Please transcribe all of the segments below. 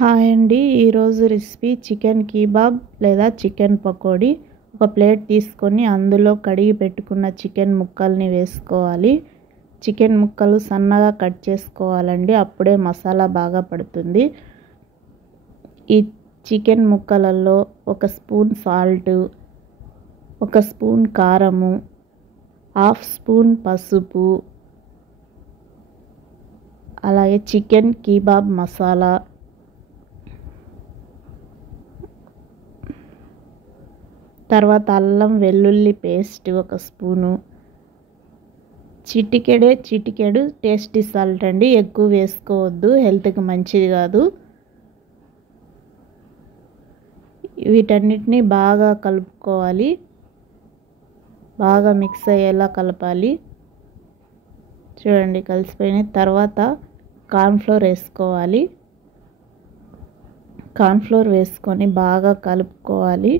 Hi అండి. ఈరోజు recipe chicken kebab లేదా చికెన్ పకోడీ. ఒక ప్లేట్ తీసుకొని అందులో కడిగి పెట్టుకున్న చికెన్ ముక్కల్ని వేసుకోవాలి. చికెన్ ముక్కలు సన్నగా కట్ చేసుకోవాలండి, అప్పుడే మసాలా బాగా పడుతుంది. ఈ చికెన్ ముక్కలలో 1 స్పూన్ సాల్ట్, 1 స్పూన్ కారము, 1/2 స్పూన్ పసుపు, అలాగే చికెన్ కబాబ్ మసాలా, తర్వాత అల్లం వెల్లుల్లి పేస్ట్ 1 స్పూను, చిటికెడు టేస్టీ సాల్ట్ అండి. ఎక్కువ వేసుకోవద్దు, హెల్త్కి మంచిది కాదు. వీటన్నిటిని బాగా కలుపుకోవాలి, బాగా మిక్స్ అయ్యేలా కలపాలి. చూడండి కలిసిపోయిన తర్వాత కార్న్ఫ్లోర్ వేసుకోవాలి. కార్న్ఫ్లోర్ వేసుకొని బాగా కలుపుకోవాలి.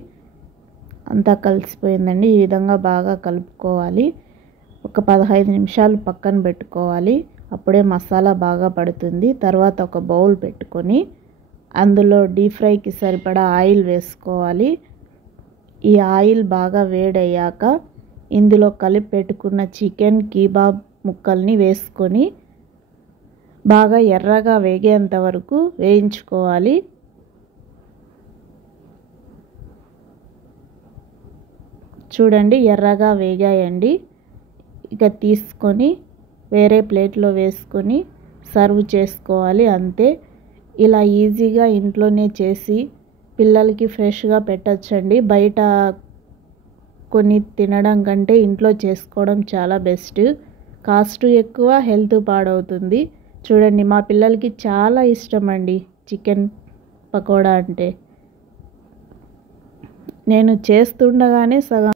అంతా కలిసిపోయిందండి. ఈ విధంగా బాగా కలుపుకోవాలి. ఒక 15 నిమిషాలు పక్కన పెట్టుకోవాలి, అప్పుడే మసాలా బాగా పడుతుంది. తర్వాత ఒక బౌల్ పెట్టుకొని అందులో డీప్ ఫ్రైకి సరిపడా ఆయిల్ వేసుకోవాలి. ఈ ఆయిల్ బాగా వేడయ్యాక ఇందులో కలిపి పెట్టుకున్న చికెన్ కబాబ్ ముక్కల్ని వేసుకొని బాగా ఎర్రగా వేగేంత వరకు వేయించుకోవాలి. చూడండి ఎర్రగా వేగాయండి. ఇక తీసుకొని వేరే ప్లేట్లో వేసుకొని సర్వ్ చేసుకోవాలి. అంతే. ఇలా ఈజీగా ఇంట్లోనే చేసి పిల్లలకి ఫ్రెష్గా పెట్టచ్చండి. బయట కొన్ని తినడం కంటే ఇంట్లో చేసుకోవడం చాలా బెస్ట్. కాస్ట్ ఎక్కువ, హెల్త్ పాడవుతుంది. చూడండి మా పిల్లలకి చాలా ఇష్టం అండి చికెన్ పకోడా అంటే. నేను చేస్తుండగానే సగం